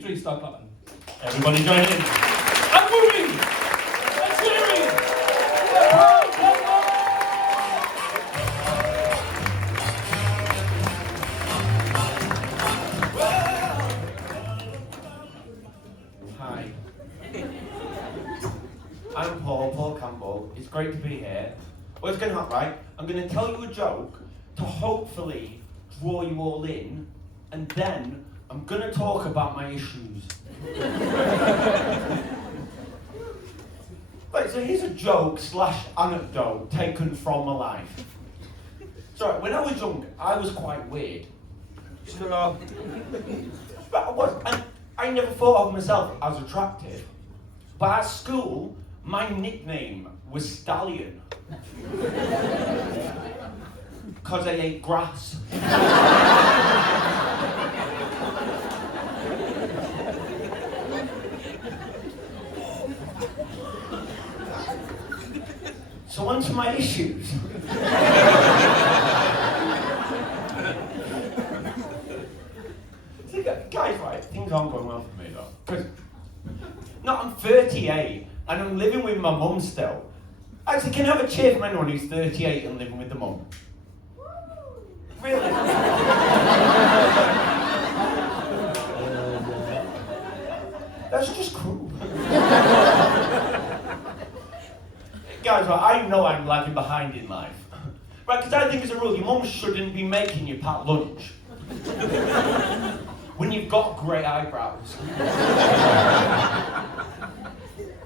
Three, start clapping. Everybody join in. And moving! And cheering! Hi. I'm Paul Campbell. It's great to be here. What's going to happen, right? I'm going to tell you a joke to hopefully draw you all in, and then I'm going to talk about my issues. Right, so here's a joke / anecdote taken from my life. So when I was young, I was quite weird. But I never thought of myself as attractive. But at school, my nickname was Stallion. Because I ate grass. So on to my issues. See, guys, right, things aren't going well for me though. Because, no, I'm 38 and I'm living with my mum still. Actually, can I have a cheer from anyone who's 38 and living with the mum? Really? That's just cruel. Guys, right, I know I'm lagging behind in life. Right, because I think as a rule, your mum shouldn't be making you pack lunch. When you've got great eyebrows.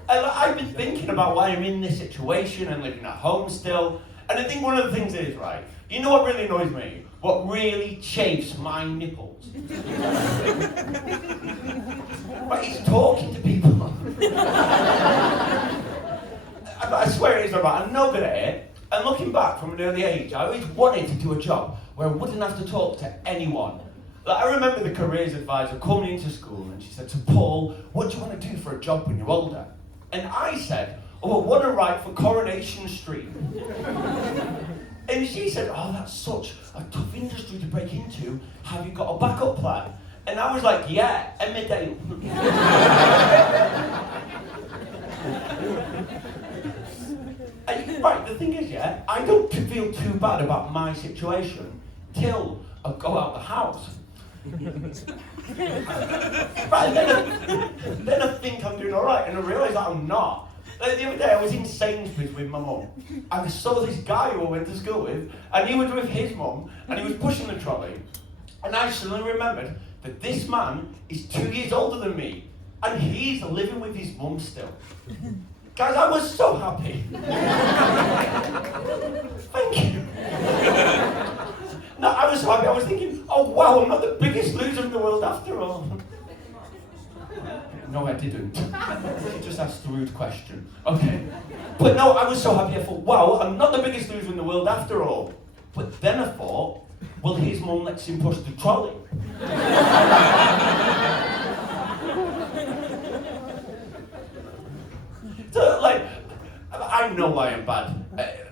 I've been thinking about why I'm in this situation and living at home still. And I think one of the things is, right, you know what really annoys me? What really chafes my nipples? Right, he's talking to people. I swear it is alright, I'm no good at it. And looking back from an early age, I always wanted to do a job where I wouldn't have to talk to anyone. Like, I remember the careers advisor coming into school and she said to Paul, what do you want to do for a job when you're older? And I said, oh, I want to write for Coronation Street. And she said, oh, that's such a tough industry to break into. Have you got a backup plan? And I was like, yeah, Emmerdale. Right, the thing is, yeah, I don't feel too bad about my situation till I go out the house. Right, then I think I'm doing alright, and I realise that I'm not. Like, the other day I was in Sainsbury's with my mum, and I saw this guy who I went to school with, and he was with his mum, and he was pushing the trolley, and I suddenly remembered that this man is 2 years older than me, and he's living with his mum still. Guys, I was so happy. Thank you. No, I was so happy. I was thinking, oh wow, I'm not the biggest loser in the world after all. No, I didn't. You just asked a rude question. Okay. But no, I was so happy. I thought, wow, I'm not the biggest loser in the world after all. But then I thought, well, his mum lets him push the trolley. So, like, I know why I'm bad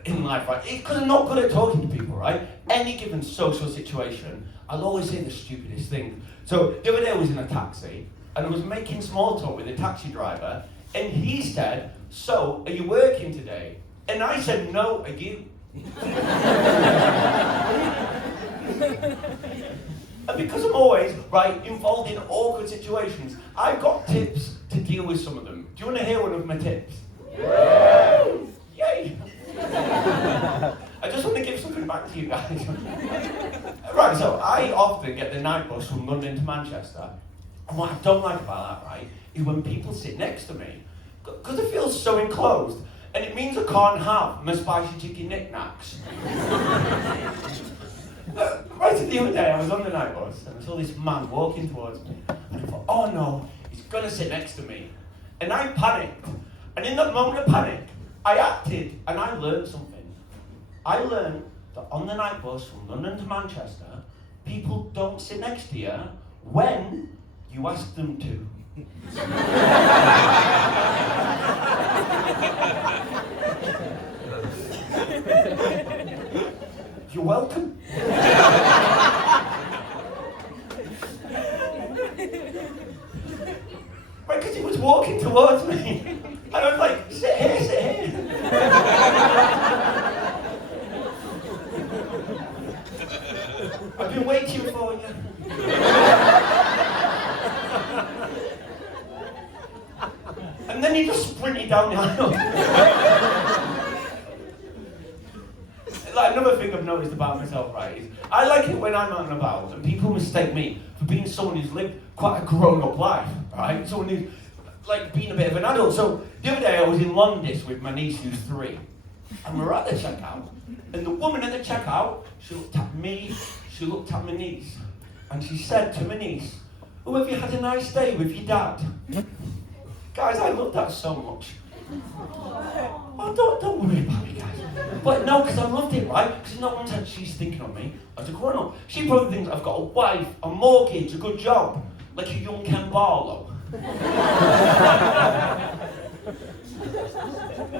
in life, right? It's because I'm not good at talking to people, right? Any given social situation, I'll always say the stupidest thing. So, the other day I was in a taxi, and I was making small talk with a taxi driver, and he said, so, are you working today? And I said, no, are you? And because I'm always, right, involved in awkward situations, I've got tips to deal with some of them. Do you want to hear one of my tips? Yeah. Yay! I just want to give something back to you guys. Right, so I often get the night bus from London to Manchester, and what I don't like about that, right, is when people sit next to me, because it feels so enclosed, and it means I can't have my spicy chicken knickknacks. Right at the other day, I was on the night bus, and I saw this man walking towards me, and I thought, oh no, he's going to sit next to me. And I panicked, and in that moment of panic, I acted, and I learned something. I learned that on the night bus from London to Manchester, people don't sit next to you when you ask them to. You're welcome. walking towards me. And I was like, sit here, sit here. I've been waiting for you. And then he just sprinted down the aisle. Like, another thing I've noticed about myself, right, is I like it when I'm out and about and people mistake me for being someone who's lived quite a grown-up life, right? Someone who's, like, been a bit of an adult. So, the other day I was in Londis with my niece who's 3. And we were at the checkout. And the woman at the checkout, she looked at me, she looked at my niece. And she said to my niece, "Oh, have you had a nice day with your dad?" Guys, I love that so much. Oh, don't worry about it, guys. But no, because I loved it, right? Because not one time she's thinking of me as a grown-up. She probably thinks I've got a wife, a mortgage, a good job, like a young Ken Barlow.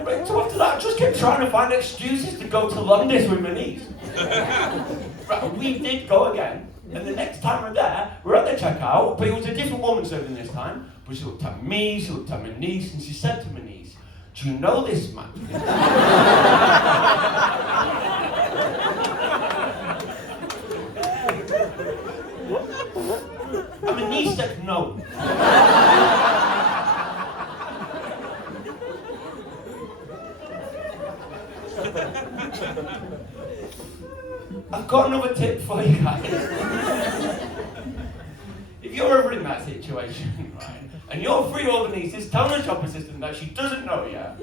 Right, so after that, I just kept trying to find excuses to go to Londis with my niece. Right, we did go again, and the next time we're there, we're at the checkout, but it was a different woman serving this time. But she looked at me, she looked at my niece, and she said to my niece, "Do you know this man?" And my niece said no. I've got another tip for you guys. If you're ever in that situation, right, and your 3-year-old niece is telling the shop assistant that she doesn't know yet,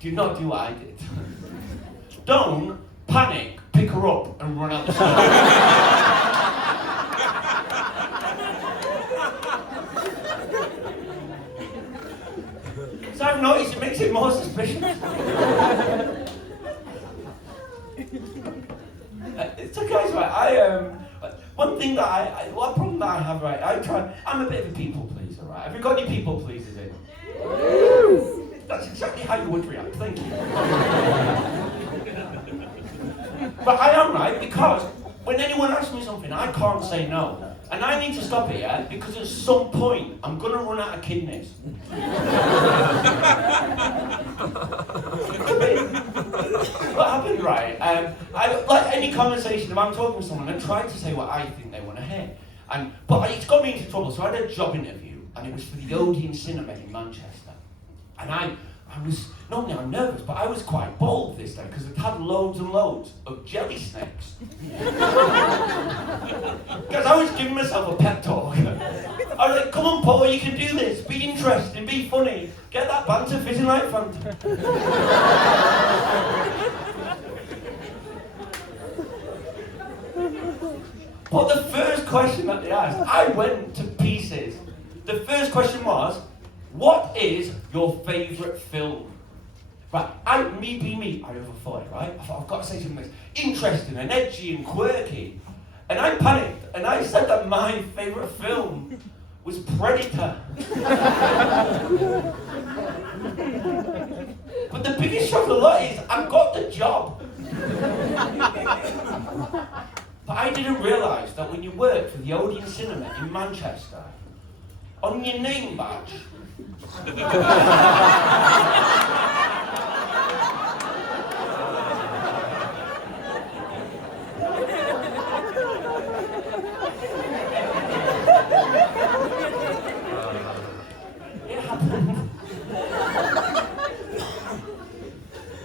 do not do what I did. Don't panic, pick her up, and run out the store. So I've noticed it makes it more suspicious. So guys, right, one thing that one problem that I have, right, I'm a bit of a people pleaser, right? Have you got any people pleasers in? That's exactly how you would react, thank you. But I am, right, because when anyone asks me something, I can't say no. And I need to stop it, yeah, because at some point, I'm going to run out of kidneys. What happened, right? Like any conversation, if I'm talking to someone, I try to say what I think they want to hear. But it's got me into trouble. So I had a job interview, and it was for the Odeon Cinema in Manchester. And I was, normally I'm nervous, but I was quite bold this day, because it had loads and loads of jelly snakes. Because I was giving myself a pep talk. I was like, "Come on, Paul, you can do this. Be interesting, be funny. Get that banter fizzing like Fanta." But the first question that they asked, I went to pieces. The first question was, "What is your favourite film?" Right, me, I overthought it, right? I thought, I've got to say something that's interesting and edgy and quirky. And I panicked, and I said that my favourite film was Predator. But the biggest shock of the lot is, I've got the job. But I didn't realise that when you work for the Odeon Cinema in Manchester, on your name badge, it happened.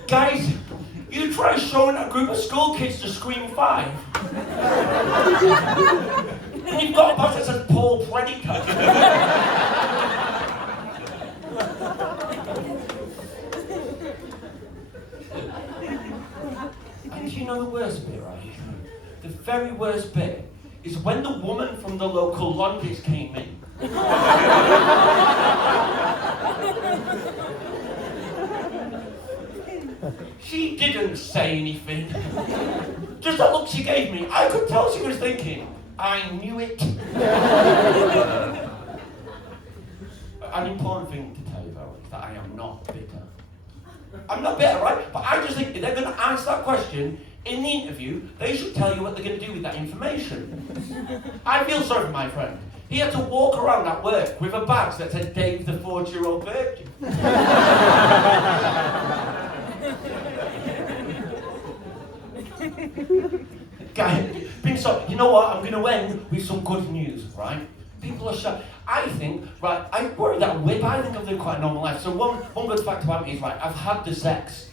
Guys, you try showing a group of school kids to Scream 5. And you've got a badge that says Paul Predator. And you know the worst bit, right? The very worst bit is when the woman from the local Londis came in. She didn't say anything. Just that look she gave me, I could tell she was thinking, "I knew it." An important thing to tell you though is that I am not bitter. I'm not bitter, right? But I just think if they're going to ask that question in the interview, they should tell you what they're going to do with that information. I feel sorry for my friend. He had to walk around at work with a badge that said Dave the 40-year-old virgin. Guy, you know what? I'm going to end with some good news, right? People are shocked. I think, right, I worry that whip. I think I've lived quite a normal life. So one good fact about me is, right, I've had the sex.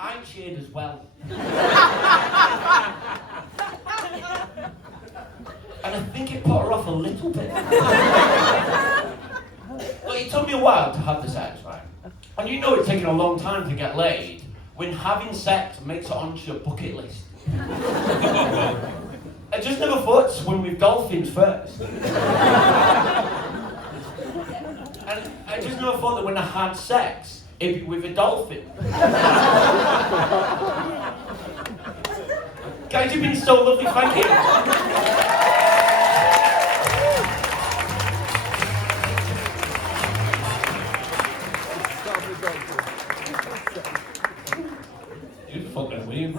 I cheered as well. And I think it put her off a little bit. Well, it took me a while to have the sex, right? And you know it's taken a long time to get laid when having sex makes it onto your bucket list. I just never thought to swim with dolphins first. And I just never thought that when I had sex, it'd be with a dolphin. Guys, you've been so lovely, thank you. You fucking weird.